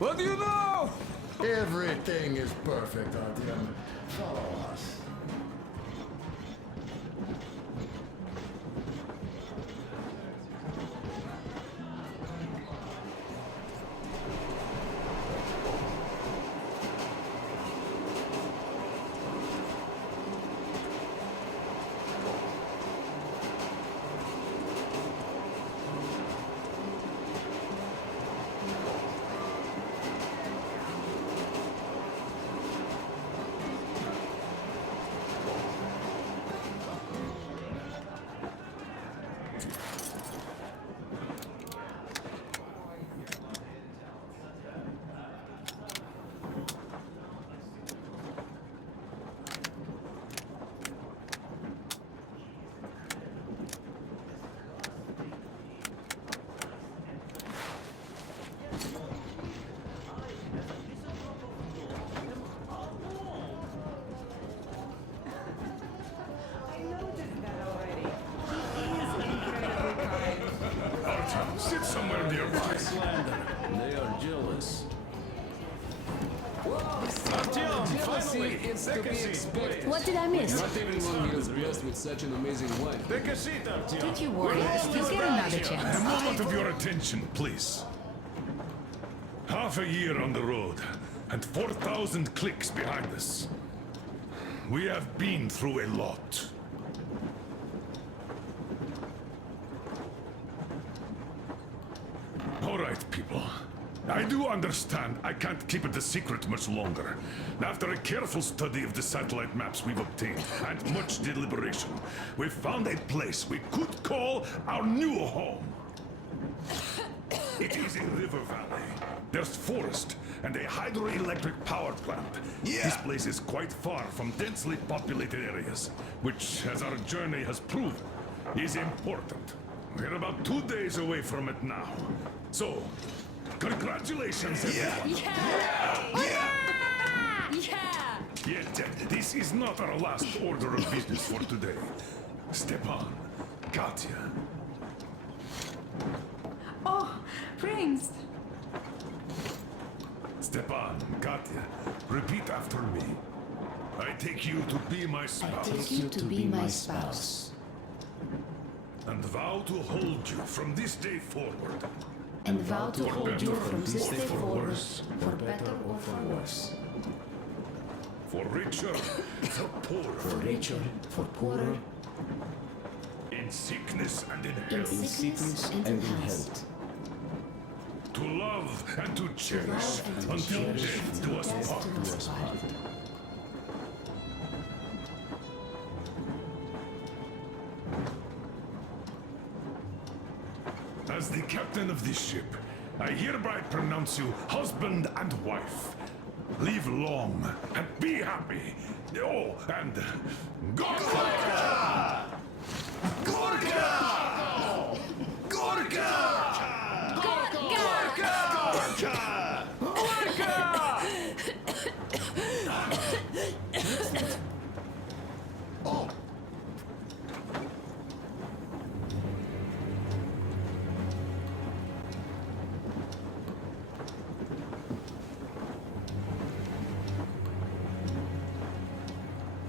What do you know? Everything is perfect, Artyom. Follow us. Sit somewhere nearby. They are jealous. Finally, It's to take be a seat, expected. What did I miss? Not everyone here is blessed with such an amazing wife. Take a seat, Artyom. Don't you worry, you'll get another A chance. moment of your attention, please. Half a year on the road, and 4,000 clicks behind us. We have been through a lot. All right, people. I do understand I can't keep it a secret much longer. After a careful study of the satellite maps we've obtained, and much deliberation, we've found a place we could call our new home. It is a river valley. There's forest and a hydroelectric power plant. This place is quite far from densely populated areas, which, as our journey has proven, is important. We're about 2 days away from it now. So, congratulations, everyone. Yet, this is not our last order of business for today. Stepan, Katya, Oh, Prince! Stepan, Katya, repeat after me. I take you to be my spouse. Take you to be my spouse. And vow to hold you from this day forward. And vow to hold you from this day forward, for better or for worse. For richer, for poorer. For richer, for poorer, In sickness and in in health. sickness and in health. To love and to cherish Love and to until cherish death do us death part. do us part. As the captain of this ship, I hereby pronounce you husband and wife. Live long and be happy. Oh, and Gorka! Gorka! Gorka!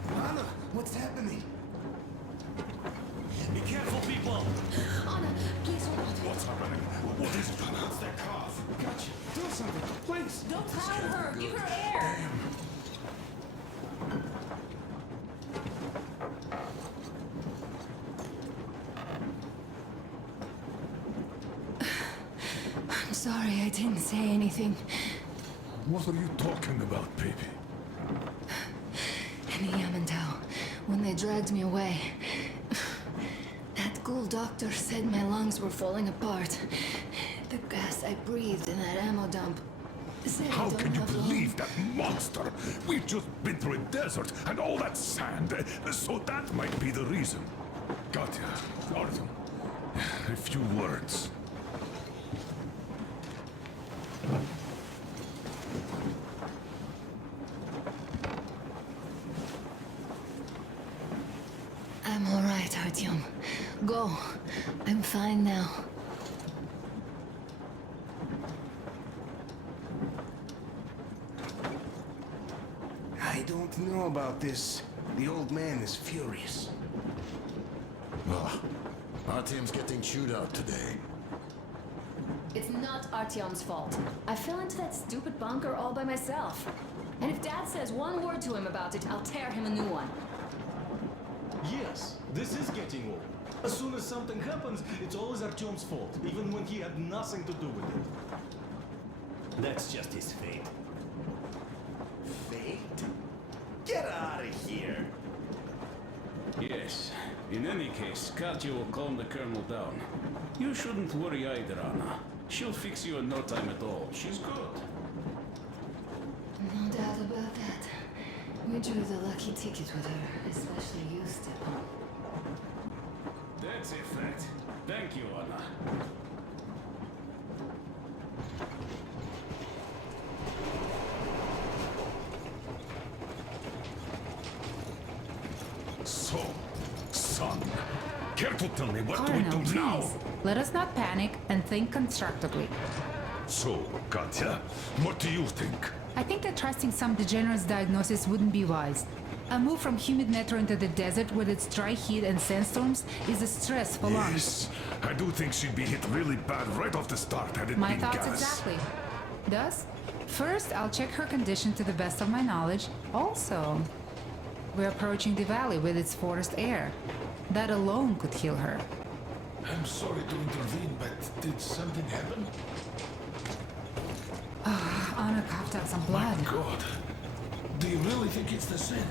Anna, what's happening? Be careful, people! Anna, please hold on. What's happening? What is it, Anna? It's their cough. Gotcha. Do something, please. Don't crowd her! Give her air! I'm sorry I didn't say anything. What are you talking about, baby? In Yamantau, when they dragged me away, that ghoul doctor said my lungs were falling apart. The gas I breathed in that ammo dump. Said I How don't can you have believe that monster? We've just been through a desert and all that sand, so that might be the reason. Katya, Artyom, a few words. I'm all right, Artyom. Go. I'm fine now. to know about this. The old man is furious. Artyom's getting chewed out today. It's not Artyom's fault. I fell into that stupid bunker all by myself. And if Dad says one word to him about it, I'll tear him a new one. Yes, this is getting old. As soon as something happens, it's always Artyom's fault, even when he had nothing to do with it. That's just his fate. Fate? Get out of here! Yes. In any case, Katya will calm the colonel down. You shouldn't worry either, Anna. She'll fix you in no time at all. She's good. No doubt about that. We drew the lucky ticket with her, especially you, Stepan. That's a fact. Thank you, Anna. So, son, care to tell me what Colonel, do we do now? please. Let us not panic and think constructively. So, Katya, what do you think? I think that trusting some degenerate's diagnosis wouldn't be wise. A move from humid metro into the desert with its dry heat and sandstorms is a stress for lungs. Yes, I do think she'd be hit really bad right off the start had it My been thoughts gas. exactly. Thus, first I'll check her condition to the best of my knowledge. Also, we're approaching the valley with its forest air. That alone could heal her. I'm sorry to intervene, but did something happen? Anna coughed out some blood. My God. Do you really think it's the sin?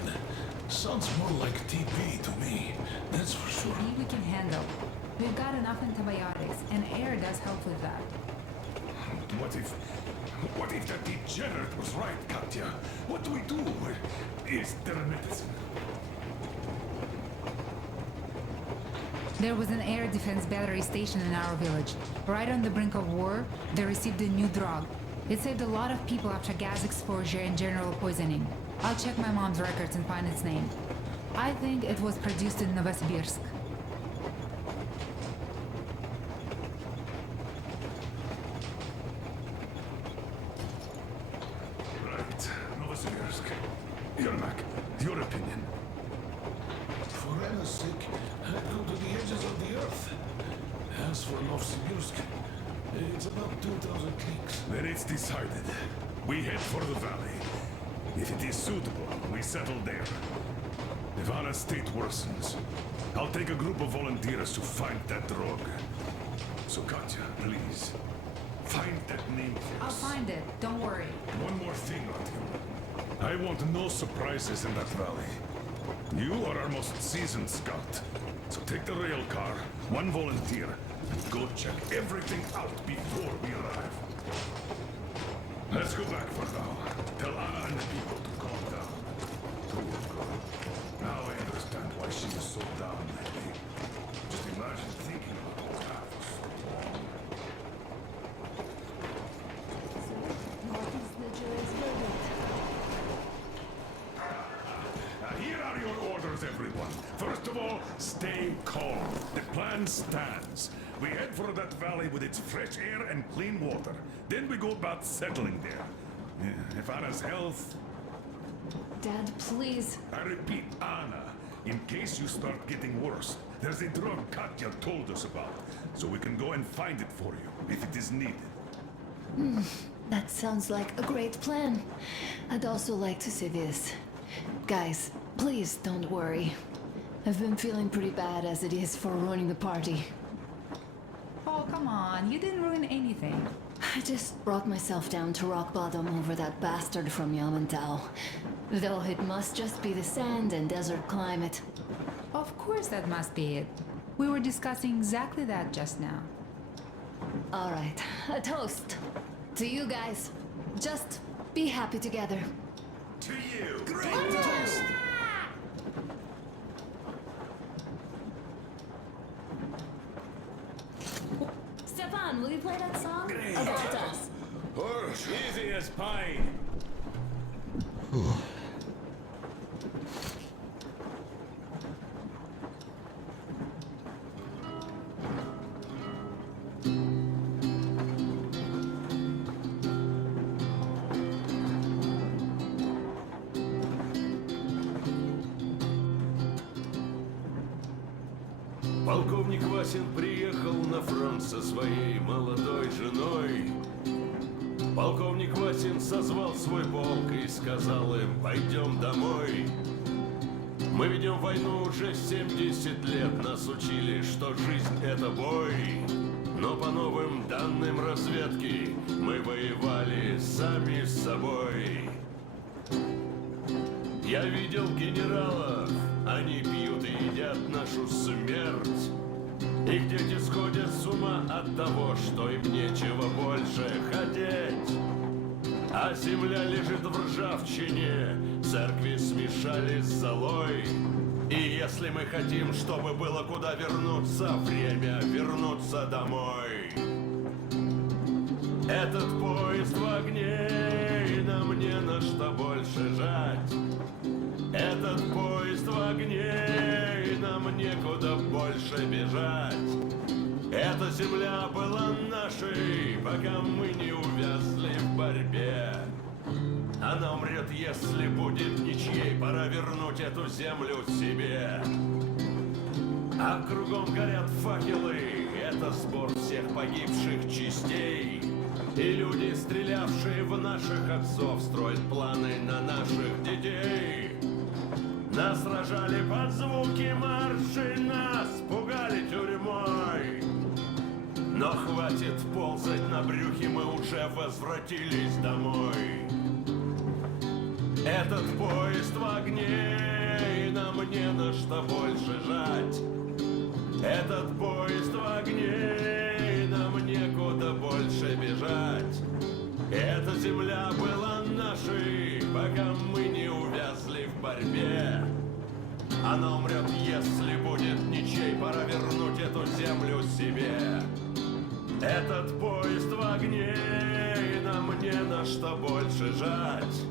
Sounds more like TB to me. That's for sure. TB we can handle. We've got enough antibiotics, and air does help with that. What if that degenerate was right, Katya? What do we do? Is there a medicine? There was an air defense battery station in our village. Right on the brink of war, they received a new drug. It saved a lot of people after gas exposure and general poisoning. I'll check my mom's records and find its name. I think it was produced in Novosibirsk. Right, Novosibirsk. Yermak, your opinion? For Anna's sake, I'd go to the edges of the earth. As for Novosibirsk, it's about 2,000 clicks. Then it's decided. We head for the valley. If it is suitable, we settle there. If Anna's state worsens, I'll take a group of volunteers to find that drug. So Katya, please, find that name for I'll us. find it, don't worry. One more thing, Artyom. I want no surprises in that valley. You are our most seasoned scout. So take the rail car, one volunteer, and go check everything out before we arrive. Let's go back for now. Tell Anna and the people to calm down. Good girl. Now I understand why she was so down lately. Just imagine thinking about that for so long. What is the jury's verdict? Here are your orders, everyone. First of all, stay calm. The plan stands. We head for that valley with its fresh air and clean water. Then we go about settling there. If Anna's health... Dad, please. I repeat, Anna, in case you start getting worse, there's a drug Katya told us about, so we can go and find it for you, if it is needed. That sounds like a great plan. I'd also like to say this. Guys, please don't worry. I've been feeling pretty bad as it is for ruining the party. Oh, come on, you didn't ruin anything. I just brought myself down to rock bottom over that bastard from Yamantau. Though it must just be the sand and desert climate. Of course that must be it. We were discussing exactly that just now. All right, a toast. To you guys. Just be happy together. To you! Great toast! Stefan, will you play that song? About us. Easy as pie. Полковник Васин приехал на фронт со своей молодой женой. Полковник Васин созвал свой полк и сказал им: пойдем домой. Мы ведем войну уже 70 лет, нас учили, что жизнь это бой. Но по новым данным разведки мы воевали сами с собой. Я видел генералов, они пьют и едят нашу смерть. Их дети сходят с ума от того, что им нечего больше хотеть. А земля лежит в ржавчине, церкви смешались с золой. И если мы хотим, чтобы было куда вернуться, время вернуться домой. Этот поезд в огне, и нам не на что больше жать. Этот поезд в огне, и нам некуда больше бежать. Эта земля была нашей, пока мы не увязли в борьбе. Она умрет, если будет ничьей, пора вернуть эту землю себе. А кругом горят факелы, это сбор всех погибших частей. И люди, стрелявшие в наших отцов, строят планы на наших детей. Нас сражали под звуки маршей, нас пугали тюрьмой. Но хватит ползать на брюхе, мы уже возвратились домой. Этот поезд в огне, и нам не на что больше жать. Этот поезд в огне, и нам некуда больше бежать. Эта земля была нашей, пока мы не увязли в борьбе. Она умрет, если будет ничей, пора вернуть эту землю себе. Этот поезд в огне, и нам не на что больше жать.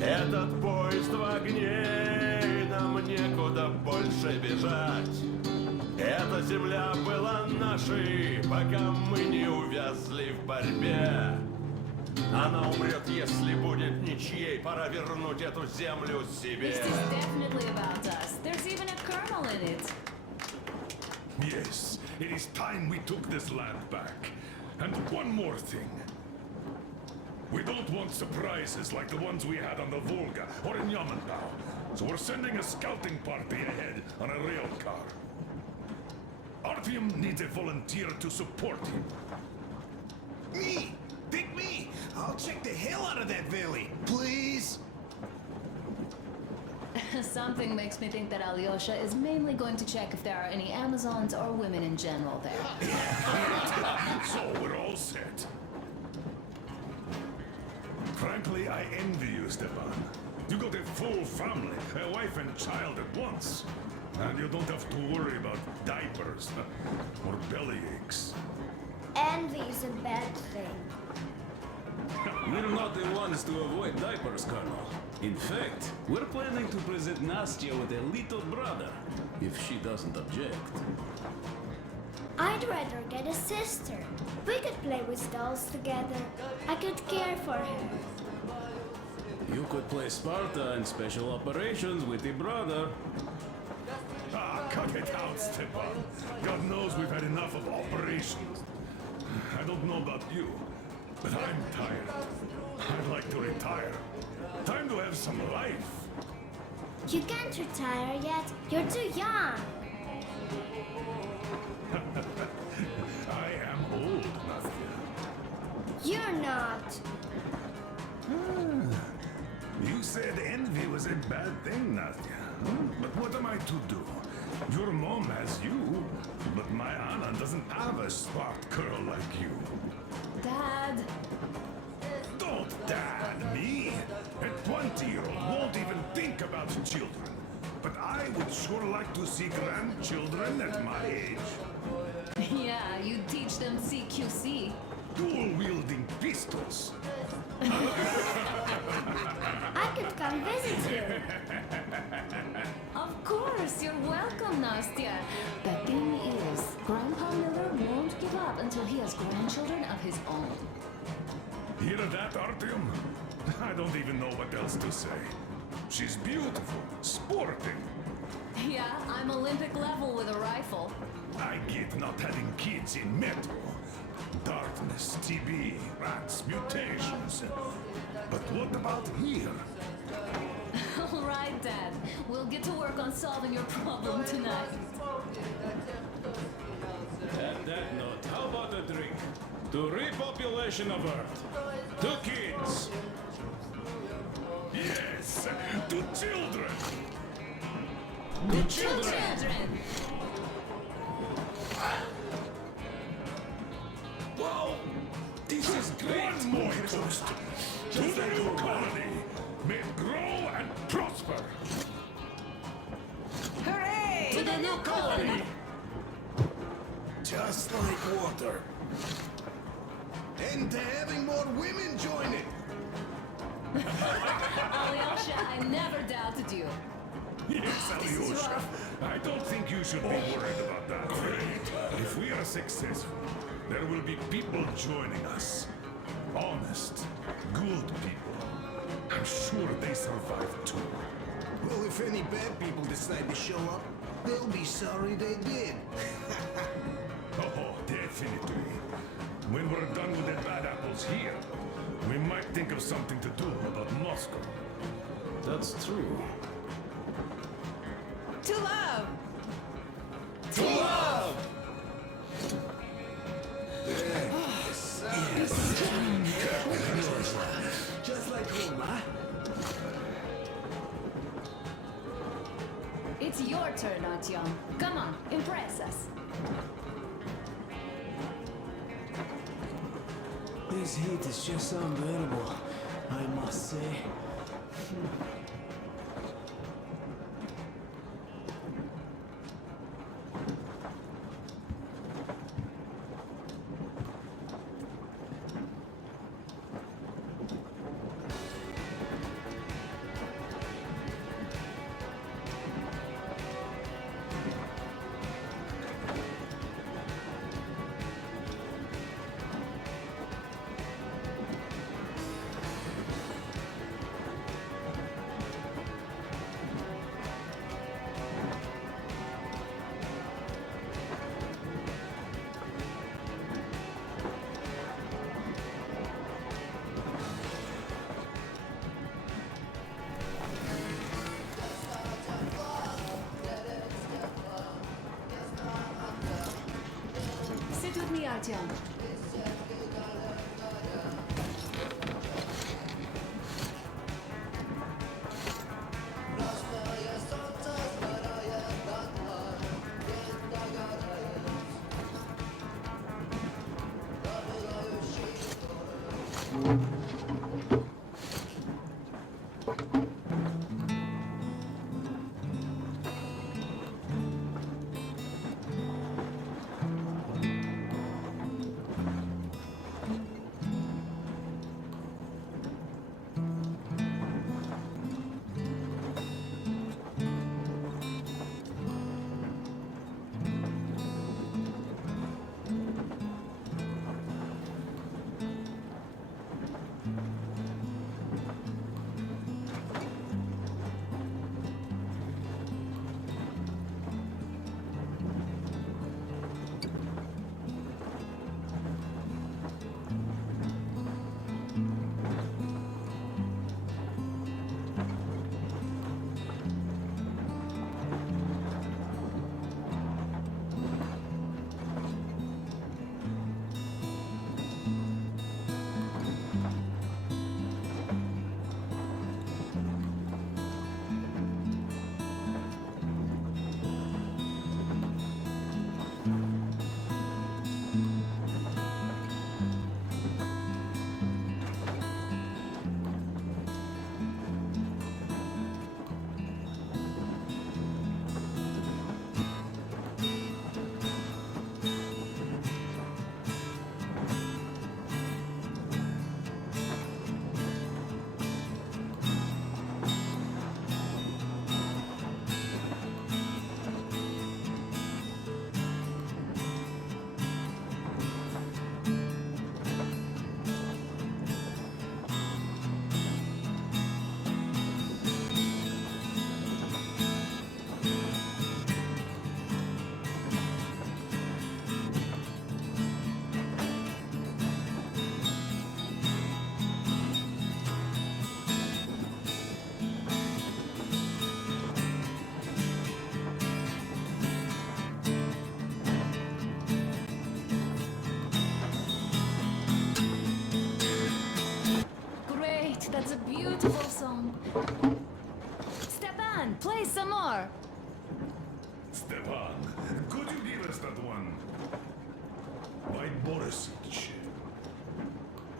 Этот поезд в огне, и нам некуда больше бежать. Эта земля была нашей, пока мы не увязли в борьбе. Она умрет, если будет ничьей, пора вернуть эту землю себе. This is definitely about us. There's even a colonel in it. Yes, it is time we took this land back. And one more thing. We don't want surprises like the ones we had on the Volga or in Yamantau. So we're sending a scouting party ahead on a rail car. Artyom needs a volunteer to support him. Me! Pick me! I'll check the hell out of that valley. Please? Something makes me think that Alyosha is mainly going to check if there are any Amazons or women in general there. So we're all set. Frankly, I envy you, Stepan. You got a full family, a wife and child at once. And you don't have to worry about diapers or belly aches. Envy is a bad thing. We're not the ones to avoid diapers, Colonel. In fact, we're planning to present Nastya with a little brother, if she doesn't object. I'd rather get a sister. We could play with dolls together. I could care for her. You could play Sparta in special operations with your brother. Ah, cut it out, Stepan. God knows we've had enough of operations. I don't know about you, but I'm tired. I'd like to retire. Time to have some life. You can't retire yet. You're too young. I am old, Nastya. You're not. You said envy was a bad thing, Nastya. But what am I to do? Your mom has you, but my Anna doesn't have a smart girl like you. Dad! Don't dad me! A 20-year-old won't even think about children. But I would sure like to see grandchildren at my age. Yeah, you teach them CQC. Dual-wielding pistols. I could come visit you. Of course, you're welcome, Nastya. The thing is, Grandpa Miller won't give up until he has grandchildren of his own. Hear that, Artyom? I don't even know what else to say. She's beautiful, sporting. Yeah, I'm Olympic level with a rifle. I get not having kids in Metro. Darkness, TB, rats, mutations. But what about here? All right, Dad. We'll get to work on solving your problem tonight. On that note, how about a drink? To repopulation of Earth. To kids. Yes, to children. To To children. children! Wow, this is great. One more toast to the new colony. May it grow and prosper. Hooray! To the new colony. Just like water. And having more women join it. Alyosha, I never doubted you. Yes, This is Alyosha. rough. I don't think you should be worried about that. If we are successful, there will be people joining us. Honest, good people. I'm sure they survive too. Well, if any bad people decide to show up, they'll be sorry they did. Oh, definitely. When we're done with the bad apples here, we might think of something to do about Moscow. That's true. To love! To love. Just like home, huh? It's your turn, Artyom. Come on, impress us. This heat is just unbearable, I must say. Sit with me, Artyom. Play some more. Stepan, could you give us that one? By Borisich.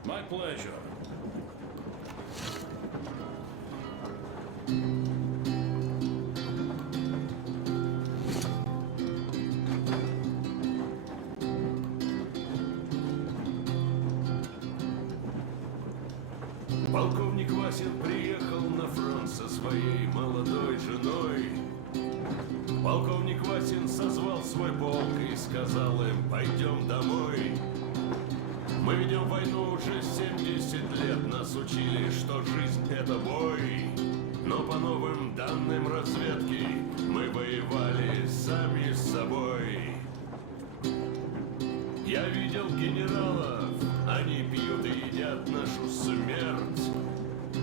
My pleasure. Полковник Васин приехал на фронт со своей молодой женой. Полковник Васин созвал свой полк и сказал им: пойдем домой. Мы ведем войну уже 70 лет, нас учили, что жизнь это бой. Но по новым данным разведки мы воевали сами с собой. Я видел генералов, они пьют и едят нашу смерть.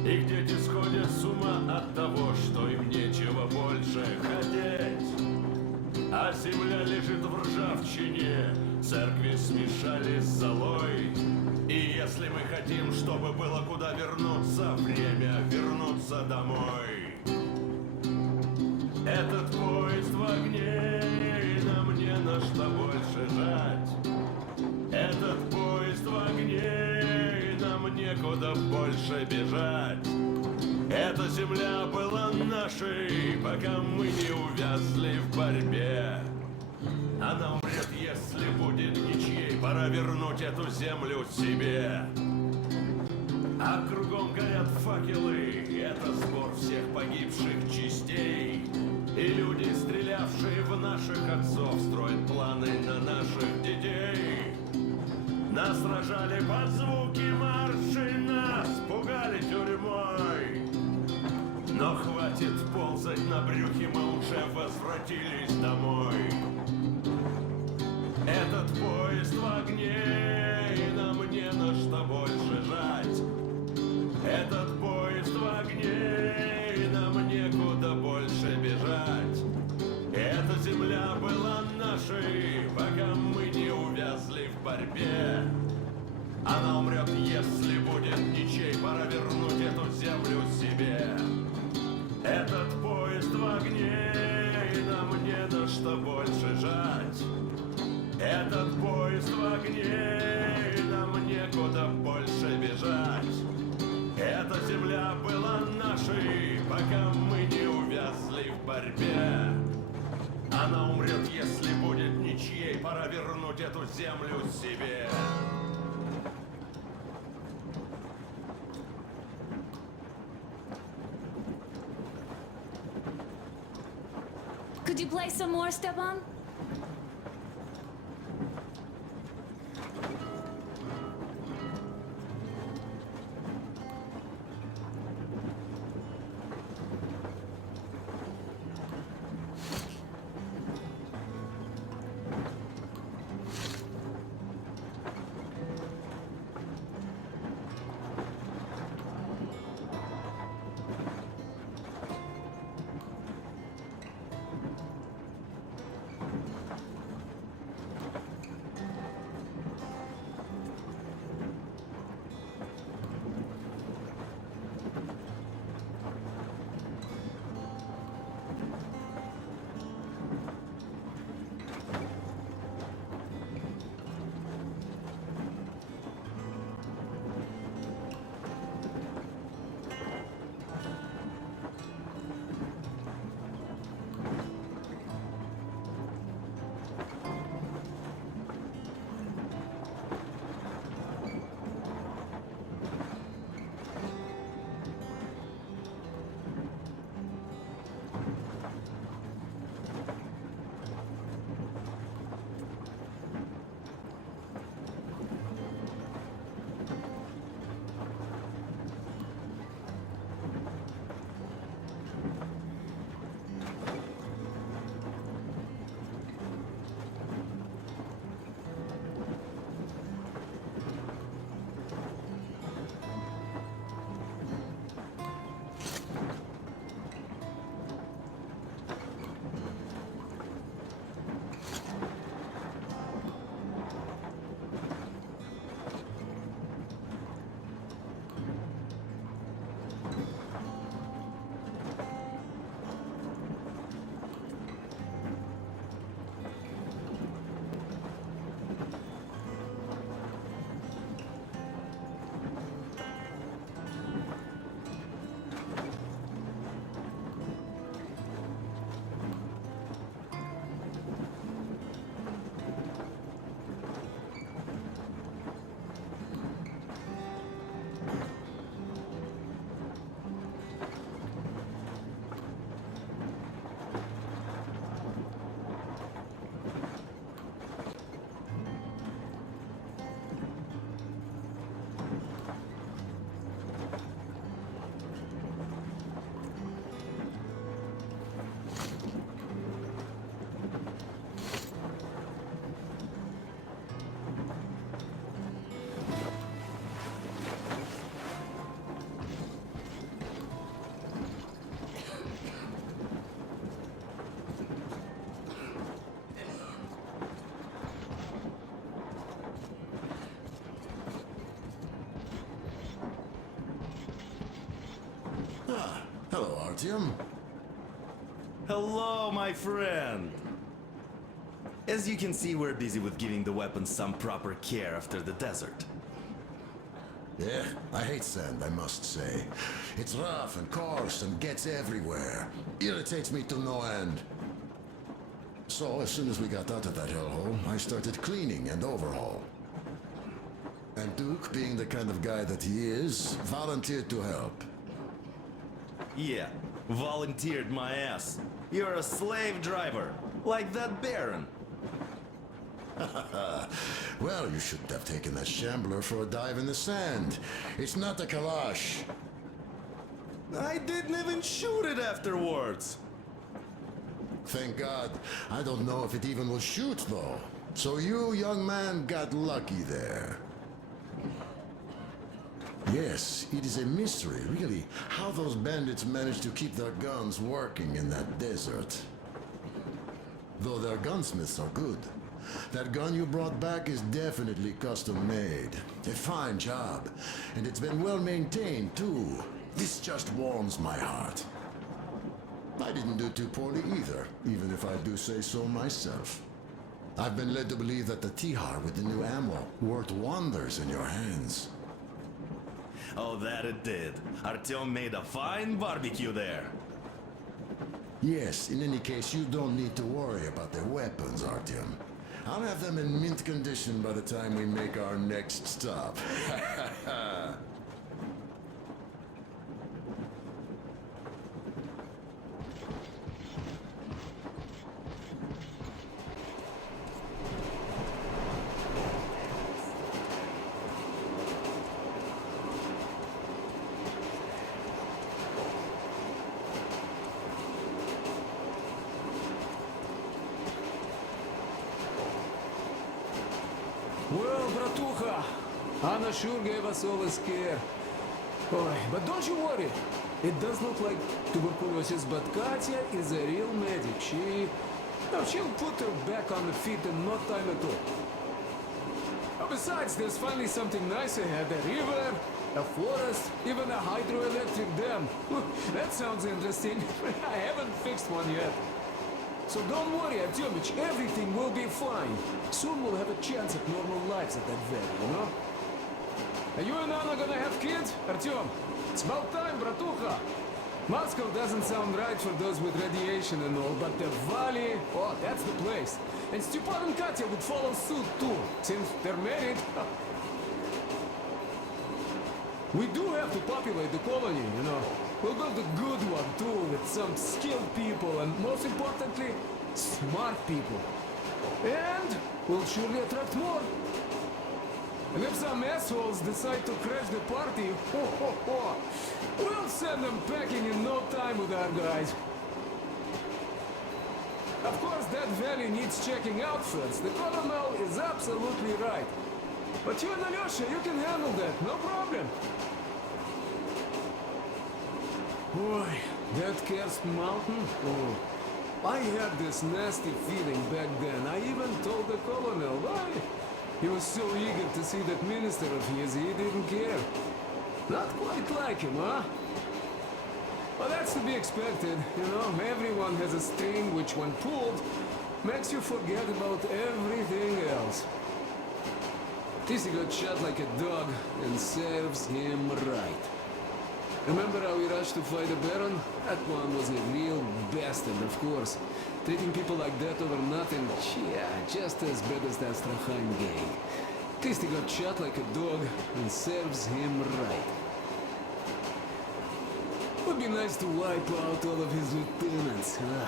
Их дети сходят с ума от того, что им нечего больше хотеть. А земля лежит в ржавчине, церкви смешали с золой. И если мы хотим, чтобы было куда вернуться, время вернуться домой. Этот поезд в огне, и нам не на что больше жать. Этот поезд в огне, и нам некуда больше бежать. Эта земля была нашей, пока мы не увязли в борьбе. Она умрет, если будет ничьей, пора вернуть эту землю себе. А кругом горят факелы, это сбор всех погибших частей. И люди, стрелявшие в наших отцов, строят планы на наших детей. Нас сражали под звуки маршей, нас пугали тюрьмой. Но хватит ползать на брюхе, мы уже возвратились домой. Этот поезд в огне, и нам не на что больше жать. Этот поезд в огне, и нам некуда больше бежать. Эта земля была нашей, пока мы не увязли в борьбе. Она умрет, если будет ничей, пора вернуть эту землю себе. Этот поезд в огне, и нам не на что больше жать. Этот поезд в огне, и нам некуда больше бежать. Эта земля была нашей, пока мы не увязли в борьбе. Она умрет, если будет ничьей, пора вернуть эту землю себе. Could you play some more, Stepan? Artyom. Hello, my friend. As you can see, we're busy with giving the weapons some proper care after the desert. Yeah, I hate sand, I must say. It's rough and coarse and gets everywhere. Irritates me to no end. So, as soon as we got out of that hellhole, I started cleaning and overhaul. And Duke, being the kind of guy that he is, volunteered to help. Yeah, volunteered my ass. You're a slave driver, like that Baron. Well, you shouldn't have taken that shambler for a dive in the sand. It's not a Kalash. I didn't even shoot it afterwards. Thank God. I don't know if it even will shoot, though. So you, young man, got lucky there. Yes, it is a mystery, really, how those bandits managed to keep their guns working in that desert. Though their gunsmiths are good. That gun you brought back is definitely custom made. A fine job. And it's been well maintained, too. This just warms my heart. I didn't do too poorly either, even if I do say so myself. I've been led to believe that the Tihar with the new ammo worked wonders in your hands. Oh, that it did. Artyom made a fine barbecue there. Yes, in any case, you don't need to worry about the weapons, Artyom. I'll have them in mint condition by the time we make our next stop. Well, bratucha, Anna sure gave us all a scare. Oy, but don't you worry. It does look like tuberculosis, but Katya is a real medic. She'll put her back on the feet in no time at all. Besides, there's finally something nice ahead. A river, a forest, even a hydroelectric dam. That sounds interesting. I haven't fixed one yet. So don't worry, Artyomich, everything will be fine. Soon we'll have a chance at normal lives at that valley, you know? Are you and Anna gonna have kids, Artyom? It's about time, bratucha. Moscow doesn't sound right for those with radiation and all, but the valley, oh, that's the place. And Stepan and Katya would follow suit too, since they're married. We do have to populate the colony, you know. We'll build a good one too, with some skilled people and, most importantly, smart people. And we'll surely attract more. And if some assholes decide to crash the party, we'll send them packing in no time with our guys. Of course, that valley needs checking out first. The colonel is absolutely right. But you and Alyosha, you can handle that, no problem. Boy, that Kerst mountain? Oh, I had this nasty feeling back then. I even told the colonel why. He was so eager to see that minister of his, he didn't care. Not quite like him, huh? Well, that's to be expected, you know. Everyone has a string which, when pulled, makes you forget about everything else. This he got shot like a dog, and serves him right. Remember how we rushed to fight the Baron? That one was a real bastard, of course. Treating people like that over nothing, yeah, just as bad as the Astrakhan gang. At least he got shot like a dog, and serves him right. Would be nice to wipe out all of his lieutenants, huh?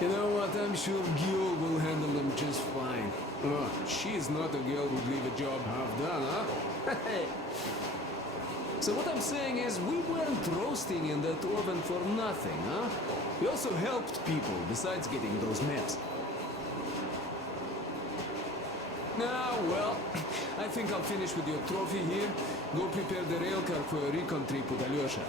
You know what, I'm sure Gil will handle them just fine. Oh, she's not a girl who'd leave a job half done, huh? So what I'm saying is, we weren't roasting in that oven for nothing, huh? We also helped people, besides getting those maps. Now, well, I think I'll finish with your trophy here. Go prepare the railcar for a recon trip with Alyosha.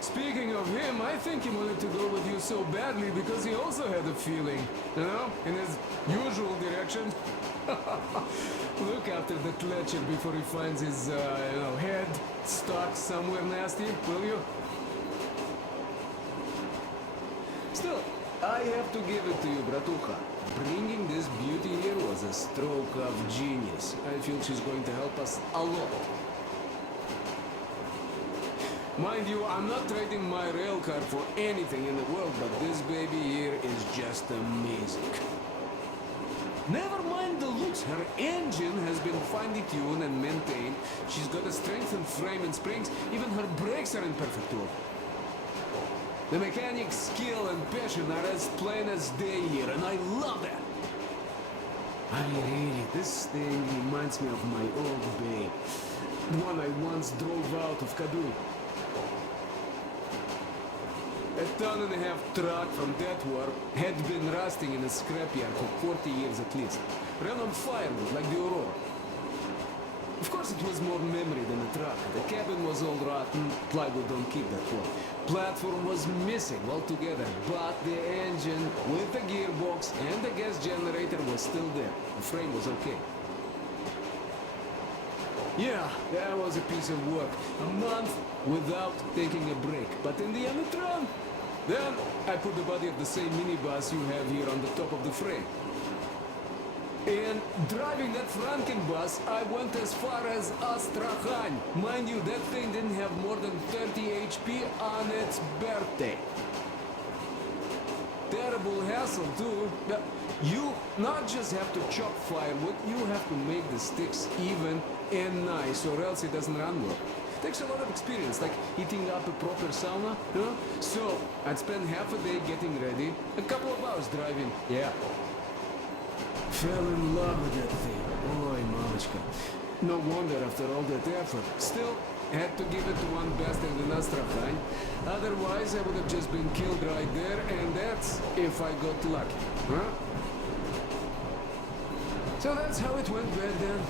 Speaking of him, I think he wanted to go with you so badly because he also had a feeling, you know, in his usual direction. Look after the Fletcher before he finds his, head stuck somewhere nasty, will you? I have to give it to you, Bratucha. Bringing this beauty here was a stroke of genius. I feel she's going to help us a lot. Mind you, I'm not trading my rail car for anything in the world, but this baby here is just amazing. Never mind the looks, her engine has been finely tuned and maintained. She's got a strengthened frame and springs, even her brakes are in perfect order. The mechanic's skill and passion are as plain as day here, and I love that. This thing reminds me of my old babe. The one I once drove out of Kadui. A ton-and-a-half truck from that war had been rusting in a scrapyard for 40 years at least. Ran on firewood like the Aurora. Of course it was more memory than a truck. The cabin was all rotten, plywood don't keep that well. Platform was missing altogether, but the engine with the gearbox and the gas generator was still there. The frame was okay. Yeah, that was a piece of work. A month without taking a break. But in the end it ran. Then I put the body of the same minibus you have here on the top of the frame. And driving that Frankenbus, I went as far as Astrakhan. Mind you, that thing didn't have more than 30 HP on its birthday. Terrible hassle too. But you not just have to chop firewood, you have to make the sticks even and nice, or else it doesn't run well. Takes a lot of experience, like heating up a proper sauna, huh? So, I'd spend half a day getting ready, a couple of hours driving, yeah. Fell in love with that thing. Oi, Mamichka. No wonder after all that effort. Still, had to give it to one bastard in Astrakhan. Otherwise, I would have just been killed right there, and that's if I got lucky, huh? So that's how it went back then.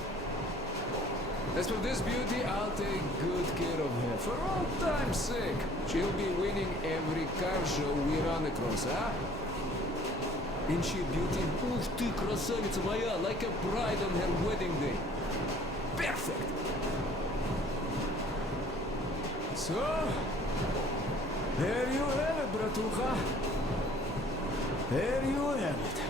As for this beauty, I'll take good care of her. For all time's sake, she'll be winning every car show we run across, huh? Ain't she a beauty? Ух ты, красавица моя, like a bride on her wedding day. Perfect! So, there you have it, Bratucha. There you have it.